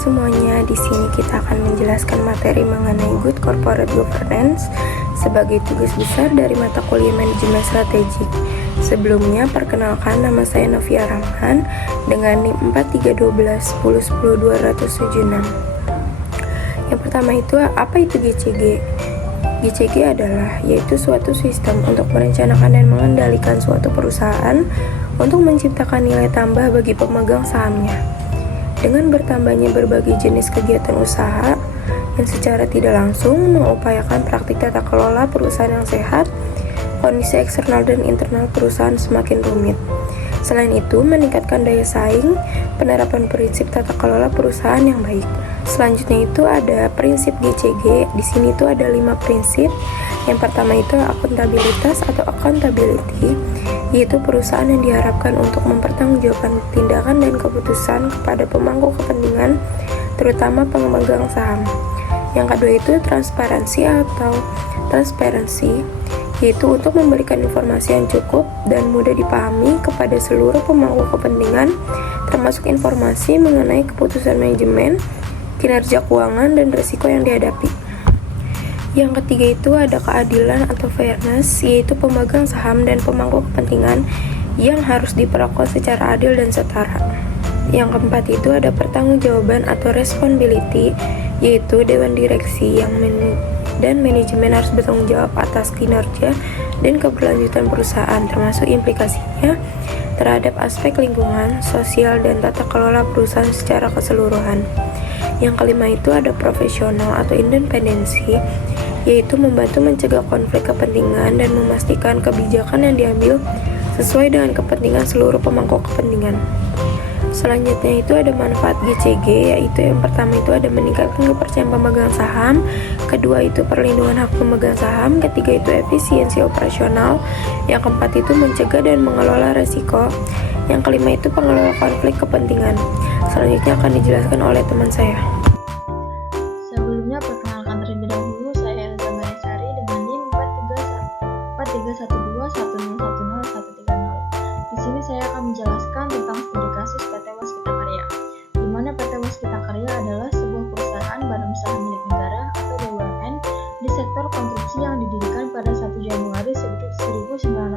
semuanya, di sini kita akan menjelaskan materi mengenai Good Corporate Governance sebagai tugas besar dari mata kuliah Manajemen Strategik. Sebelumnya, perkenalkan, nama saya Novia Rahman dengan NIM 431210100276. Yang pertama itu, apa itu GCG? GCG adalah yaitu suatu sistem untuk merencanakan dan mengendalikan suatu perusahaan untuk menciptakan nilai tambah bagi pemegang sahamnya. Dengan bertambahnya berbagai jenis kegiatan usaha yang secara tidak langsung mengupayakan praktik tata kelola perusahaan yang sehat, kondisi eksternal dan internal perusahaan semakin rumit. Selain itu, meningkatkan daya saing, penerapan prinsip tata kelola perusahaan yang baik. Selanjutnya itu ada prinsip GCG. Di sini itu ada 5 prinsip. Yang pertama itu akuntabilitas atau accountability, yaitu perusahaan yang diharapkan untuk mempertanggungjawabkan tindakan dan keputusan kepada pemangku kepentingan, terutama pemegang saham. Yang kedua itu transparansi atau transparency, yaitu untuk memberikan informasi yang cukup dan mudah dipahami kepada seluruh pemangku kepentingan, termasuk informasi mengenai keputusan manajemen, kinerja keuangan, dan risiko yang dihadapi. Yang ketiga itu ada keadilan atau fairness, yaitu pemegang saham dan pemangku kepentingan yang harus diperlakukan secara adil dan setara. Yang keempat itu ada pertanggungjawaban atau responsibility, yaitu dewan direksi dan manajemen harus bertanggung jawab atas kinerja dan keberlanjutan perusahaan, termasuk implikasinya terhadap aspek lingkungan, sosial, dan tata kelola perusahaan secara keseluruhan. Yang kelima itu ada profesional atau independensi, yaitu membantu mencegah konflik kepentingan dan memastikan kebijakan yang diambil sesuai dengan kepentingan seluruh pemangku kepentingan. Selanjutnya itu ada manfaat GCG, yaitu yang pertama itu ada meningkatkan kepercayaan pemegang saham, kedua itu perlindungan hak pemegang saham, ketiga itu efisiensi operasional, yang keempat itu mencegah dan mengelola resiko, yang kelima itu pengelola konflik kepentingan. Selanjutnya akan dijelaskan oleh teman saya. Sebelumnya perkenalkan terlebih dahulu, saya Elza Maesari dengan NIM 431210101030. Di sini saya akan menjelaskan tentang studi kasus PT Waskita Karya, di mana PT Waskita Karya adalah sebuah perusahaan badan usaha milik negara atau BUMN di sektor konstruksi yang didirikan pada 1 Januari 1961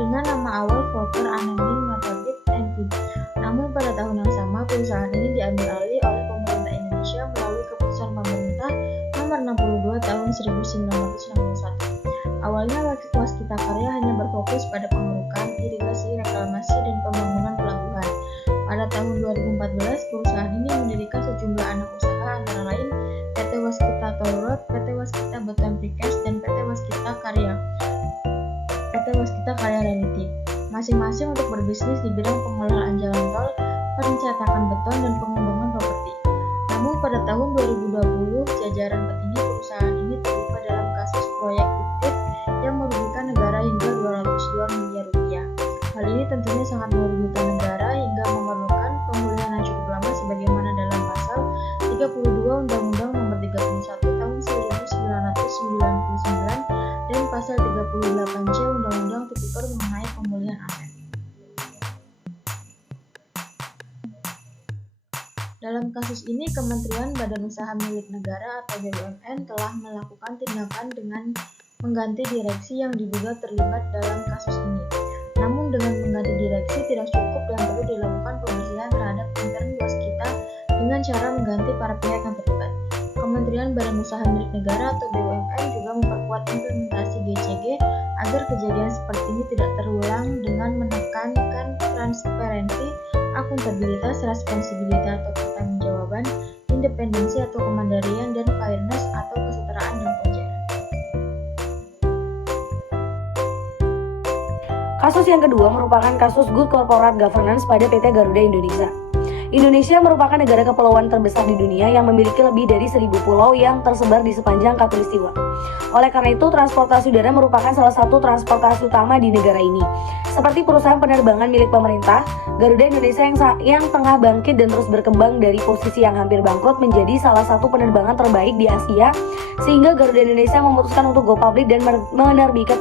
dengan nama awal Volker Annending Metodit NV. Namun pada tahun yang sama perusahaan ini diambil alih oleh pemerintah Indonesia melalui keputusan pemerintah nomor 62 tahun 1961. Awalnya Waskita Karya hanya berfokus pada pengerukan, irigasi, reklamasi, dan pembangunan pelabuhan. Pada tahun 2014, perusahaan ini mendirikan sejumlah anak usaha antara lain PT Waskita Toll Road, PT Waskita Beton Precast, dan PT Waskita Karya Realty. Masing-masing untuk berbisnis di bidang pengelolaan jalan tol, pencetakan beton, dan pengembangan properti. Namun pada tahun 2020, jajaran petinggi perusahaan ini terlibat dalam kasus proyek fiktif yang merugikan negara hingga 202 miliar rupiah. Hal ini tentunya sangat merugikan negara hingga memerlukan pemulihan yang cukup lama sebagaimana dalam pasal 32 Undang-Undang Nomor 31 Tahun 1999 dan pasal 38C Undang-Undang Tipikor mengenai pemulihan aset. Dalam kasus ini, Kementerian Badan Usaha Milik Negara atau BUMN telah melakukan tindakan dengan mengganti direksi yang diduga terlibat dalam kasus ini. Namun dengan mengganti direksi tidak cukup dan perlu dilakukan pembersihan terhadap intern Waskita dengan cara mengganti para pihak yang terlibat. Kementerian Badan Usaha Milik Negara atau BUMN juga memperkuat implementasi GCG agar kejadian seperti ini tidak terulang dengan menekankan transparansi, akuntabilitas, responsibilitas atau pertanggungjawaban, independensi atau kemandirian, dan fairness atau kesetaraan dan kewajaran. Kasus yang kedua merupakan kasus Good Corporate Governance pada PT Garuda Indonesia. Indonesia merupakan negara kepulauan terbesar di dunia yang memiliki lebih dari 1.000 pulau yang tersebar di sepanjang Khatulistiwa. Oleh karena itu, transportasi udara merupakan salah satu transportasi utama di negara ini. Seperti perusahaan penerbangan milik pemerintah, Garuda Indonesia yang tengah bangkit dan terus berkembang dari posisi yang hampir bangkrut menjadi salah satu penerbangan terbaik di Asia, sehingga Garuda Indonesia memutuskan untuk go public dan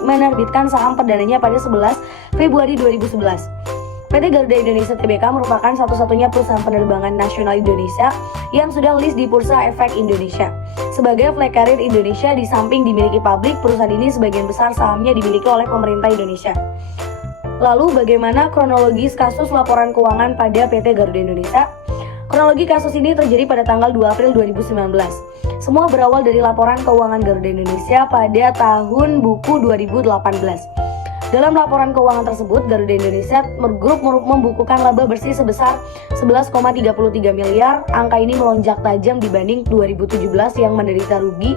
menerbitkan saham perdananya pada 11 Februari 2011. PT Garuda Indonesia Tbk merupakan satu-satunya perusahaan penerbangan nasional Indonesia yang sudah list di Bursa Efek Indonesia. Sebagai flag carrier Indonesia, di samping dimiliki publik, perusahaan ini sebagian besar sahamnya dimiliki oleh pemerintah Indonesia. Lalu bagaimana kronologis kasus laporan keuangan pada PT Garuda Indonesia? Kronologi kasus ini terjadi pada tanggal 2 April 2019. Semua berawal dari laporan keuangan Garuda Indonesia pada tahun buku 2018. Dalam laporan keuangan tersebut, Garuda Indonesia Group membukukan laba bersih sebesar 11,33 miliar. Angka ini melonjak tajam dibanding 2017 yang menderita rugi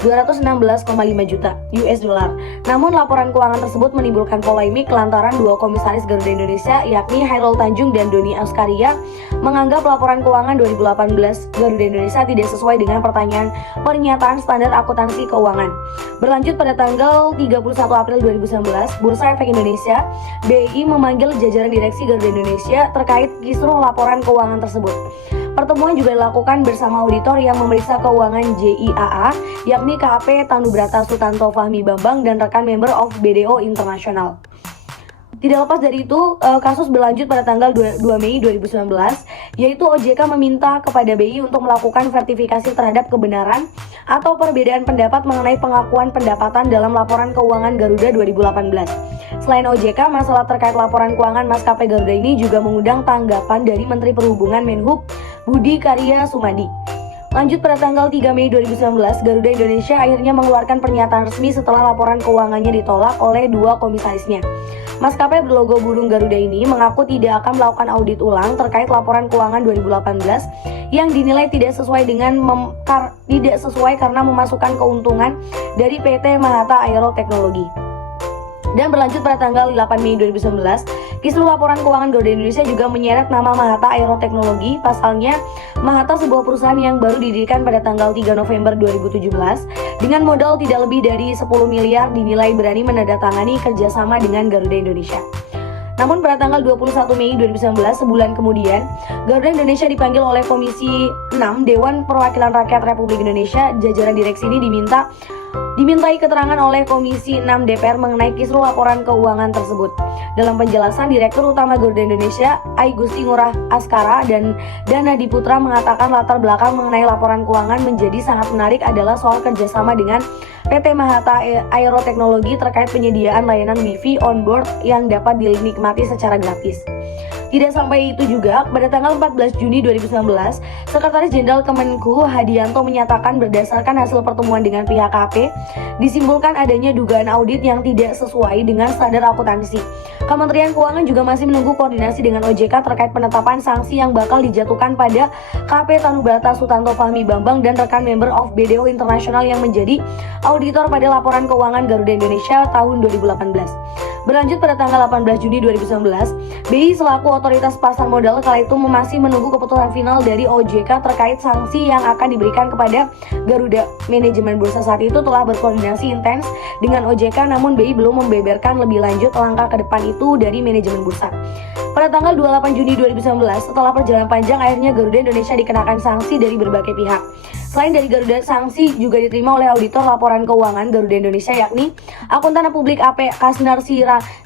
216,5 juta US dollar. Namun laporan keuangan tersebut menimbulkan polemik lantaran dua komisaris Garuda Indonesia yakni Hairul Tanjung dan Doni Askaria menganggap laporan keuangan 2018 Garuda Indonesia tidak sesuai dengan pernyataan standar akuntansi keuangan. Berlanjut pada tanggal 31 April 2019, Bursa Efek Indonesia BI memanggil jajaran direksi Garuda Indonesia terkait kisruh laporan keuangan tersebut. Pertemuan juga dilakukan bersama auditor yang memeriksa keuangan JIAA, yakni KAP Tanubrata Sutanto Fahmi Bambang dan rekan member of BDO International. Tidak lepas dari itu, kasus berlanjut pada tanggal 2 Mei 2019, yaitu OJK meminta kepada BI untuk melakukan verifikasi terhadap kebenaran atau perbedaan pendapat mengenai pengakuan pendapatan dalam laporan keuangan Garuda 2018. Selain OJK, masalah terkait laporan keuangan maskapai Garuda ini juga mengundang tanggapan dari Menteri Perhubungan Menhub Budi Karya Sumadi. Lanjut pada tanggal 3 Mei 2019, Garuda Indonesia akhirnya mengeluarkan pernyataan resmi setelah laporan keuangannya ditolak oleh dua komisarisnya. Maskapai berlogo burung Garuda ini mengaku tidak akan melakukan audit ulang terkait laporan keuangan 2018 yang dinilai tidak sesuai karena memasukkan keuntungan dari PT Mahata Aero Teknologi. Dan berlanjut pada tanggal 8 Mei 2019, kisruh laporan keuangan Garuda Indonesia juga menyeret nama Mahata Aero Teknologi. Pasalnya, Mahata sebuah perusahaan yang baru didirikan pada tanggal 3 November 2017 dengan modal tidak lebih dari 10 miliar dinilai berani menandatangani kerjasama dengan Garuda Indonesia. Namun pada tanggal 21 Mei 2019, sebulan kemudian, Garuda Indonesia dipanggil oleh Komisi 6 Dewan Perwakilan Rakyat Republik Indonesia. Jajaran direksi ini dimintai keterangan oleh Komisi 6 DPR mengenai kisruh laporan keuangan tersebut. Dalam penjelasan, Direktur Utama Garuda Indonesia, I Gusti Ngurah Askara dan Dana Diputra mengatakan latar belakang mengenai laporan keuangan menjadi sangat menarik adalah soal kerjasama dengan PT Mahata Aero Teknologi terkait penyediaan layanan Wi-Fi on board yang dapat dinikmati secara gratis. Tidak sampai itu juga, pada tanggal 14 Juni 2019, Sekretaris Jenderal Kemenku Hadianto menyatakan berdasarkan hasil pertemuan dengan pihak KP, disimpulkan adanya dugaan audit yang tidak sesuai dengan standar akuntansi. Kementerian Keuangan juga masih menunggu koordinasi dengan OJK terkait penetapan sanksi yang bakal dijatuhkan pada KP Tanubrata Sutanto Fahmi Bambang dan rekan member of BDO International yang menjadi auditor pada laporan keuangan Garuda Indonesia tahun 2018. Berlanjut pada tanggal 18 Juni 2019, BI selaku otoritas pasar modal kala itu masih menunggu keputusan final dari OJK terkait sanksi yang akan diberikan kepada Garuda. Manajemen bursa saat itu telah berkoordinasi intens dengan OJK, namun BI belum membeberkan lebih lanjut langkah ke depan itu dari manajemen bursa. Pada tanggal 28 Juni 2019, setelah perjalanan panjang, akhirnya Garuda Indonesia dikenakan sanksi dari berbagai pihak. Selain dari Garuda, sanksi juga diterima oleh auditor laporan keuangan Garuda Indonesia yakni Akuntan Publik AP Kasnar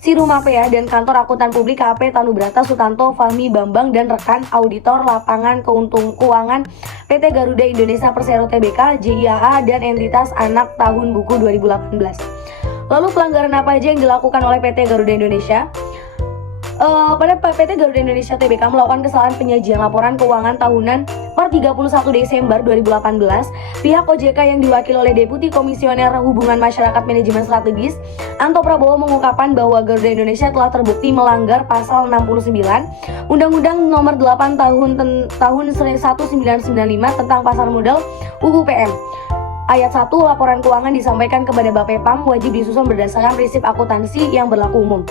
Sirumapea dan Kantor Akuntan Publik AP Tanubrata Sutanto Fahmi Bambang dan rekan auditor lapangan keuangan PT Garuda Indonesia Persero Tbk, JIAA dan entitas anak tahun buku 2018. Lalu pelanggaran apa aja yang dilakukan oleh PT Garuda Indonesia? Pada PT Garuda Indonesia Tbk melakukan kesalahan penyajian laporan keuangan tahunan per 31 Desember 2018, pihak OJK yang diwakili oleh Deputi Komisioner Hubungan Masyarakat Manajemen Strategis, Anto Prabowo mengungkapkan bahwa Garuda Indonesia telah terbukti melanggar pasal 69 Undang-Undang Nomor 8 tahun 1995 tentang pasar modal UU PM. Ayat 1, laporan keuangan disampaikan kepada Bapepam wajib disusun berdasarkan prinsip akuntansi yang berlaku umum.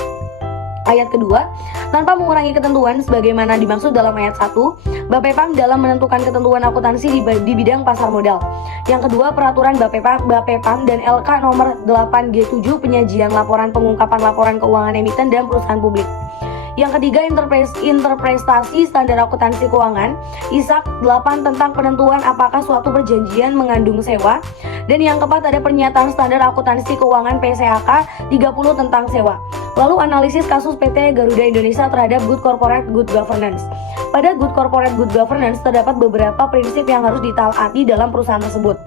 Ayat kedua, tanpa mengurangi ketentuan sebagaimana dimaksud dalam ayat 1, Bapepam dalam menentukan ketentuan akuntansi di bidang pasar modal. Yang kedua, peraturan Bapepam dan LK nomor 8G7 penyajian laporan pengungkapan laporan keuangan emiten dan perusahaan publik. Yang ketiga, interpretasi standar akuntansi keuangan. ISAK 8 tentang penentuan apakah suatu perjanjian mengandung sewa. Dan yang keempat ada pernyataan standar akuntansi keuangan PCAK 30 tentang sewa. Lalu analisis kasus PT Garuda Indonesia terhadap Good Corporate Good Governance. Pada Good Corporate Good Governance terdapat beberapa prinsip yang harus ditaati dalam perusahaan tersebut.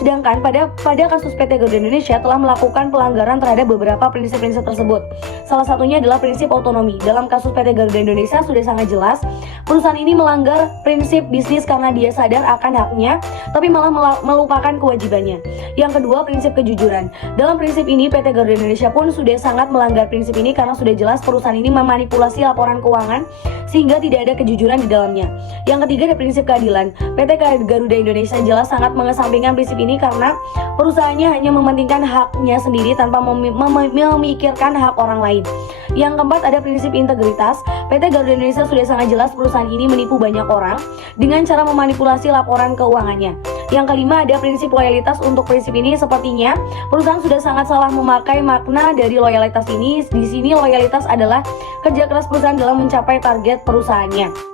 Sedangkan pada kasus PT Garuda Indonesia telah melakukan pelanggaran terhadap beberapa prinsip-prinsip tersebut. Salah satunya adalah prinsip otonomi. Dalam kasus PT Garuda Indonesia sudah sangat jelas, perusahaan ini melanggar prinsip bisnis karena dia sadar akan haknya, tapi malah melupakan kewajibannya. Yang kedua, prinsip kejujuran. Dalam prinsip ini, PT Garuda Indonesia pun sudah sangat melanggar prinsip ini karena sudah jelas perusahaan ini memanipulasi laporan keuangan sehingga tidak ada kejujuran di dalamnya. Yang ketiga ada prinsip keadilan. PT Garuda Indonesia jelas sangat mengesampingkan prinsip ini karena perusahaannya hanya mementingkan haknya sendiri tanpa memikirkan hak orang lain. Yang keempat ada prinsip integritas. PT Garuda Indonesia sudah sangat jelas perusahaan ini menipu banyak orang dengan cara memanipulasi laporan keuangannya. Yang kelima ada prinsip loyalitas. Untuk prinsip ini sepertinya perusahaan sudah sangat salah memakai makna dari loyalitas ini. Di sini loyalitas adalah kerja keras perusahaan dalam mencapai target perusahaannya.